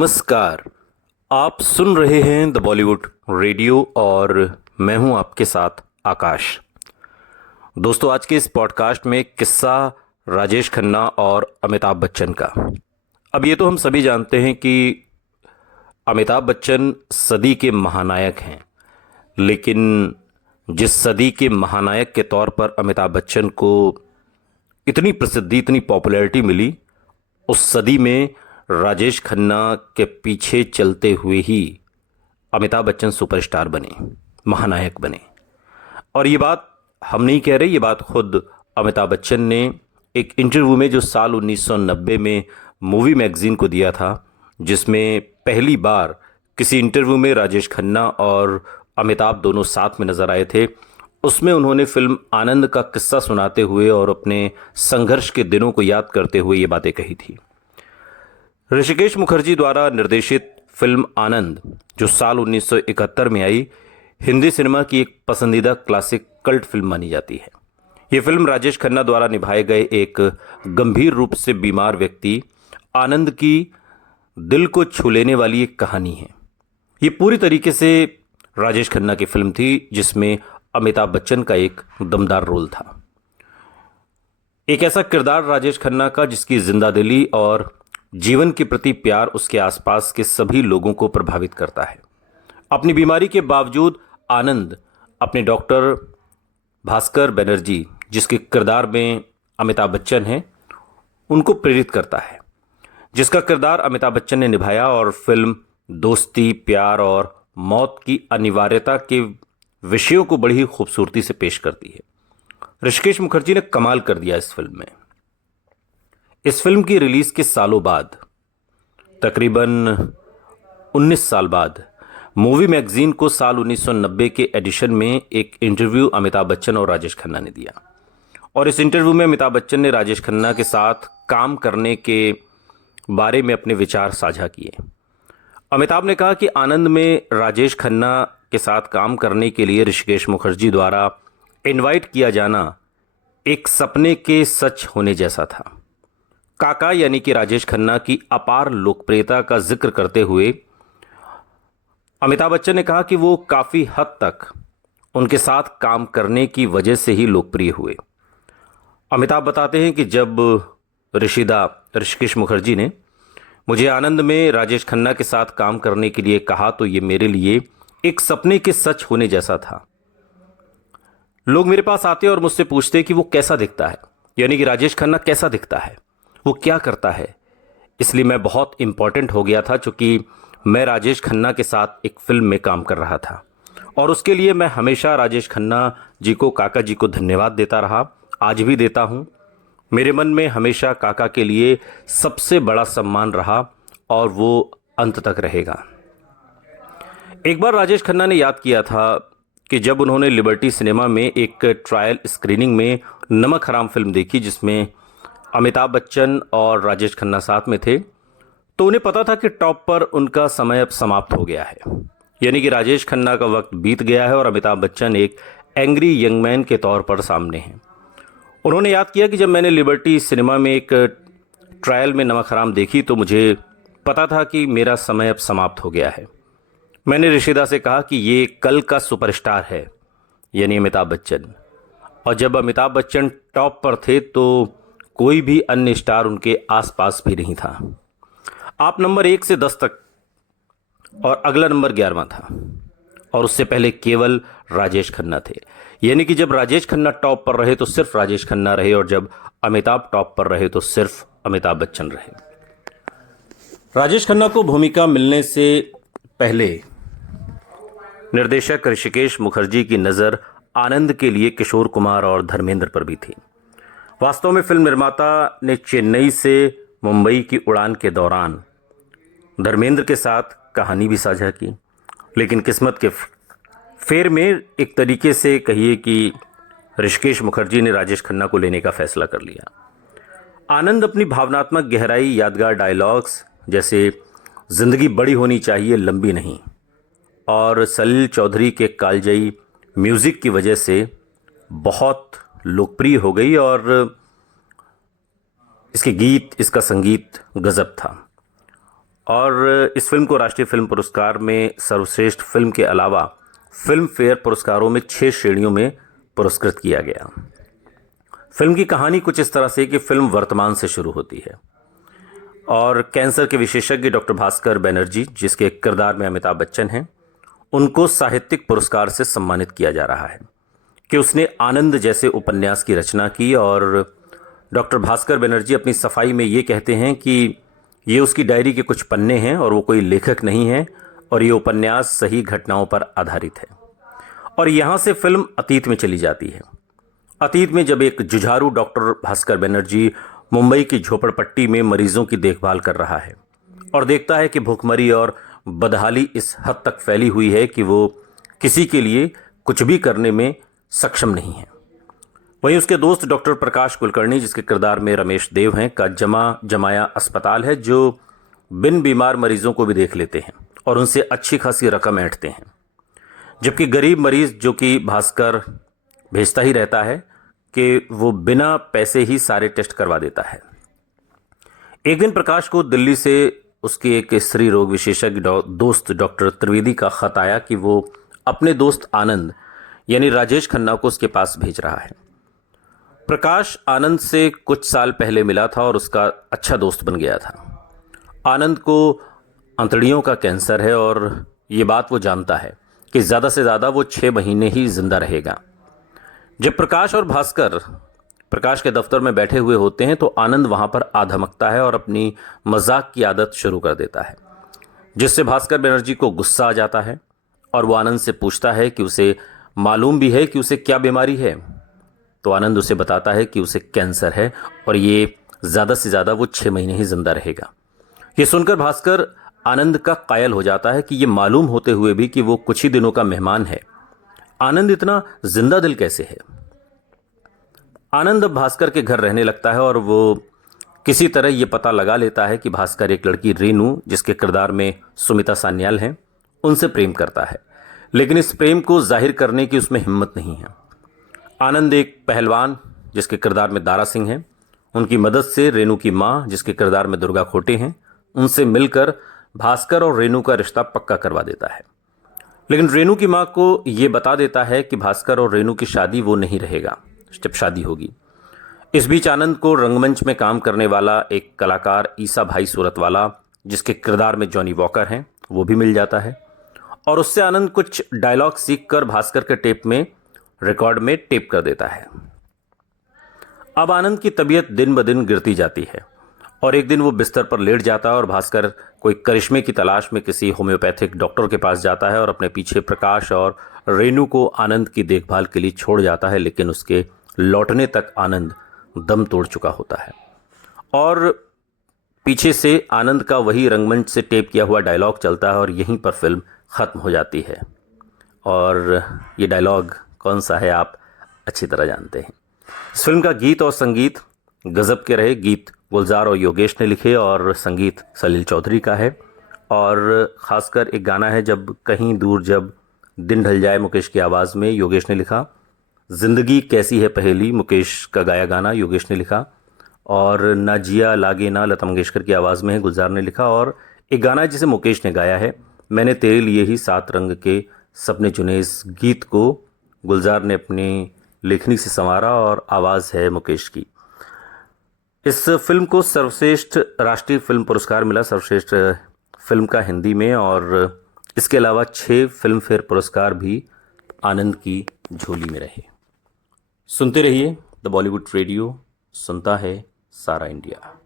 नमस्कार। आप सुन रहे हैं द बॉलीवुड रेडियो और मैं हूं आपके साथ आकाश। दोस्तों, आज के इस पॉडकास्ट में एक किस्सा राजेश खन्ना और अमिताभ बच्चन का। अब ये तो हम सभी जानते हैं कि अमिताभ बच्चन सदी के महानायक हैं, लेकिन जिस सदी के महानायक के तौर पर अमिताभ बच्चन को इतनी प्रसिद्धि, इतनी पॉपुलैरिटी मिली, उस सदी में राजेश खन्ना के पीछे चलते हुए ही अमिताभ बच्चन सुपरस्टार बने, महानायक बने। और ये बात हम नहीं कह रहे, ये बात खुद अमिताभ बच्चन ने एक इंटरव्यू में जो साल 1990 में मूवी मैगजीन को दिया था, जिसमें पहली बार किसी इंटरव्यू में राजेश खन्ना और अमिताभ दोनों साथ में नजर आए थे, उसमें उन्होंने फिल्म आनंद का किस्सा सुनाते हुए और अपने संघर्ष के दिनों को याद करते हुए ये बातें कही थी। ऋषिकेश मुखर्जी द्वारा निर्देशित फिल्म आनंद, जो साल 1971 में आई, हिंदी सिनेमा की एक पसंदीदा क्लासिक कल्ट फिल्म मानी जाती है। ये फिल्म राजेश खन्ना द्वारा निभाए गए एक गंभीर रूप से बीमार व्यक्ति आनंद की दिल को छू लेने वाली एक कहानी है। ये पूरी तरीके से राजेश खन्ना की फिल्म थी, जिसमें अमिताभ बच्चन का एक दमदार रोल था। एक ऐसा किरदार राजेश खन्ना का जिसकी जिंदादिली और जीवन के प्रति प्यार उसके आसपास के सभी लोगों को प्रभावित करता है। अपनी बीमारी के बावजूद आनंद अपने डॉक्टर भास्कर बनर्जी, जिसके किरदार में अमिताभ बच्चन हैं, उनको प्रेरित करता है, जिसका किरदार अमिताभ बच्चन ने निभाया। और फिल्म दोस्ती, प्यार और मौत की अनिवार्यता के विषयों को बड़ी ही खूबसूरती से पेश करती है। ऋषिकेश मुखर्जी ने कमाल कर दिया इस फिल्म में। इस फिल्म की रिलीज के सालों बाद, तकरीबन 19 साल बाद, मूवी मैगजीन को साल 1990 के एडिशन में एक इंटरव्यू अमिताभ बच्चन और राजेश खन्ना ने दिया। और इस इंटरव्यू में अमिताभ बच्चन ने राजेश खन्ना के साथ काम करने के बारे में अपने विचार साझा किए। अमिताभ ने कहा कि आनंद में राजेश खन्ना के साथ काम करने के लिए ऋषिकेश मुखर्जी द्वारा इनवाइट किया जाना एक सपने के सच होने जैसा था। काका यानी कि राजेश खन्ना की अपार लोकप्रियता का जिक्र करते हुए अमिताभ बच्चन ने कहा कि वो काफी हद तक उनके साथ काम करने की वजह से ही लोकप्रिय हुए। अमिताभ बताते हैं कि जब ऋषिकेश मुखर्जी ने मुझे आनंद में राजेश खन्ना के साथ काम करने के लिए कहा, तो ये मेरे लिए एक सपने के सच होने जैसा था। लोग मेरे पास आते और मुझसे पूछते कि वो कैसा दिखता है, यानी कि राजेश खन्ना कैसा दिखता है, वो क्या करता है। इसलिए मैं बहुत इंपॉर्टेंट हो गया था, चूंकि मैं राजेश खन्ना के साथ एक फिल्म में काम कर रहा था। और उसके लिए मैं हमेशा राजेश खन्ना जी को, काका जी को धन्यवाद देता रहा, आज भी देता हूँ। मेरे मन में हमेशा काका के लिए सबसे बड़ा सम्मान रहा और वो अंत तक रहेगा। एक बार राजेश खन्ना ने याद किया था कि जब उन्होंने लिबर्टी सिनेमा में एक ट्रायल स्क्रीनिंग में नमक हराम फिल्म देखी, जिसमें अमिताभ बच्चन और राजेश खन्ना साथ में थे, तो उन्हें पता था कि टॉप पर उनका समय अब समाप्त हो गया है, यानी कि राजेश खन्ना का वक्त बीत गया है और अमिताभ बच्चन एक एंग्री यंग मैन के तौर पर सामने हैं। उन्होंने याद किया कि जब मैंने लिबर्टी सिनेमा में एक ट्रायल में नमक हराम देखी, तो मुझे पता था कि मेरा समय अब समाप्त हो गया है। मैंने ऋषिदा से कहा कि ये कल का सुपरस्टार है, यानी अमिताभ बच्चन। और जब अमिताभ बच्चन टॉप पर थे तो कोई भी अन्य स्टार उनके आसपास भी नहीं था। आप नंबर 1 से 10 तक और अगला नंबर 11वां था, और उससे पहले केवल राजेश खन्ना थे। यानी कि जब राजेश खन्ना टॉप पर रहे तो सिर्फ राजेश खन्ना रहे, और जब अमिताभ टॉप पर रहे तो सिर्फ अमिताभ बच्चन रहे। राजेश खन्ना को भूमिका मिलने से पहले निर्देशक ऋषिकेश मुखर्जी की नज़र आनंद के लिए किशोर कुमार और धर्मेंद्र पर भी थी। वास्तव में फिल्म निर्माता ने चेन्नई से मुंबई की उड़ान के दौरान धर्मेंद्र के साथ कहानी भी साझा की, लेकिन किस्मत के फेर में एक तरीके से कहिए कि ऋषिकेश मुखर्जी ने राजेश खन्ना को लेने का फैसला कर लिया। आनंद अपनी भावनात्मक गहराई, यादगार डायलॉग्स जैसे जिंदगी बड़ी होनी चाहिए, लंबी नहीं, और सलील चौधरी के कालजयी म्यूजिक की वजह से बहुत लोकप्रिय हो गई, और इसके गीत, इसका संगीत गजब था। और इस फिल्म को राष्ट्रीय फिल्म पुरस्कार में सर्वश्रेष्ठ फिल्म के अलावा फिल्म फेयर पुरस्कारों में 6 श्रेणियों में पुरस्कृत किया गया। फिल्म की कहानी कुछ इस तरह से कि फिल्म वर्तमान से शुरू होती है और कैंसर के विशेषज्ञ डॉक्टर भास्कर बनर्जी, जिसके किरदार में अमिताभ बच्चन हैं, उनको साहित्यिक पुरस्कार से सम्मानित किया जा रहा है कि उसने आनंद जैसे उपन्यास की रचना की। और डॉक्टर भास्कर बनर्जी अपनी सफाई में ये कहते हैं कि ये उसकी डायरी के कुछ पन्ने हैं और वो कोई लेखक नहीं है और ये उपन्यास सही घटनाओं पर आधारित है। और यहाँ से फिल्म अतीत में चली जाती है। अतीत में जब एक जुझारू डॉक्टर भास्कर बनर्जी मुंबई की झोपड़पट्टी में मरीजों की देखभाल कर रहा है और देखता है कि भूखमरी और बदहाली इस हद तक फैली हुई है कि वो किसी के लिए कुछ भी करने में सक्षम नहीं है। वहीं उसके दोस्त डॉक्टर प्रकाश कुलकर्णी, जिसके किरदार में रमेश देव हैं, का जमाया अस्पताल है जो बिन बीमार मरीजों को भी देख लेते हैं और उनसे अच्छी खासी रकम ऐंठते हैं, जबकि गरीब मरीज जो कि भास्कर भेजता ही रहता है कि वो बिना पैसे ही सारे टेस्ट करवा देता है। एक दिन प्रकाश को दिल्ली से उसके एक स्त्री रोग विशेषज्ञ दोस्त डॉक्टर त्रिवेदी का खत आया कि वो अपने दोस्त आनंद यानी राजेश खन्ना को उसके पास भेज रहा है। प्रकाश आनंद से कुछ साल पहले मिला था और उसका अच्छा दोस्त बन गया था। आनंद को अंतड़ियों का कैंसर है और ये बात वो जानता है कि ज़्यादा से ज़्यादा वो 6 महीने ही जिंदा रहेगा। जब प्रकाश और भास्कर प्रकाश के दफ्तर में बैठे हुए होते हैं तो आनंद वहां पर आ धमकता है और अपनी मजाक की आदत शुरू कर देता है, जिससे भास्कर बनर्जी को गुस्सा आ जाता है और वो आनंद से पूछता है कि उसे मालूम भी है कि उसे क्या बीमारी है। तो आनंद उसे बताता है कि उसे कैंसर है और ये ज़्यादा से ज़्यादा वो 6 महीने ही जिंदा रहेगा। ये सुनकर भास्कर आनंद का कायल हो जाता है कि ये मालूम होते हुए भी कि वो कुछ ही दिनों का मेहमान है, आनंद इतना जिंदा दिल कैसे है। आनंद अब भास्कर के घर रहने लगता है और वो किसी तरह ये पता लगा लेता है कि भास्कर एक लड़की रेनू, जिसके किरदार में सुमिता सान्याल हैं, उनसे प्रेम करता है, लेकिन इस प्रेम को जाहिर करने की उसमें हिम्मत नहीं है। आनंद एक पहलवान, जिसके किरदार में दारा सिंह हैं, उनकी मदद से रेनू की माँ, जिसके किरदार में दुर्गा खोटे हैं, उनसे मिलकर भास्कर और रेनू का रिश्ता पक्का करवा देता है। लेकिन रेनू की माँ को ये बता देता है कि भास्कर और रेनू की शादी वो नहीं रहेगा जब शादी होगी। इस बीच आनंद को रंगमंच में काम करने वाला एक कलाकार ईसा भाई सूरतवाला, जिसके किरदार में जॉनी वॉकर हैं, वो भी मिल जाता है और उससे आनंद कुछ डायलॉग सीखकर भास्कर के टेप में रिकॉर्ड में टेप कर देता है। अब आनंद की तबीयत दिन ब दिन गिरती जाती है और एक दिन वो बिस्तर पर लेट जाता है और भास्कर कोई करिश्मे की तलाश में किसी होम्योपैथिक डॉक्टर के पास जाता है और अपने पीछे प्रकाश और रेनू को आनंद की देखभाल के लिए छोड़ जाता है। लेकिन उसके लौटने तक आनंद दम तोड़ चुका होता है और पीछे से आनंद का वही रंगमंच से टेप किया हुआ डायलॉग चलता है और यहीं पर फिल्म ख़त्म हो जाती है। और ये डायलॉग कौन सा है आप अच्छी तरह जानते हैं। इस फिल्म का गीत और संगीत गजब के रहे। गीत गुलजार और योगेश ने लिखे और संगीत सलील चौधरी का है। और ख़ासकर एक गाना है जब कहीं दूर जब दिन ढल जाए, मुकेश की आवाज़ में योगेश ने लिखा। ज़िंदगी कैसी है पहेली, मुकेश का गाया गाना योगेश ने लिखा। और ना जिया लागे ना, लता मंगेशकर की आवाज़ में है, गुलजार ने लिखा। और एक गाना है जिसे मुकेश ने गाया है, मैंने तेरे लिए ही 7 रंग के सपने चुने। इस गीत को गुलजार ने अपनी लेखनी से संवारा और आवाज़ है मुकेश की। इस फिल्म को सर्वश्रेष्ठ राष्ट्रीय फिल्म पुरस्कार मिला, सर्वश्रेष्ठ फिल्म का हिंदी में। और इसके अलावा 6 फिल्म फेयर पुरस्कार भी आनंद की झोली में रहे। सुनते रहिए द बॉलीवुड रेडियो, सुनता है सारा इंडिया।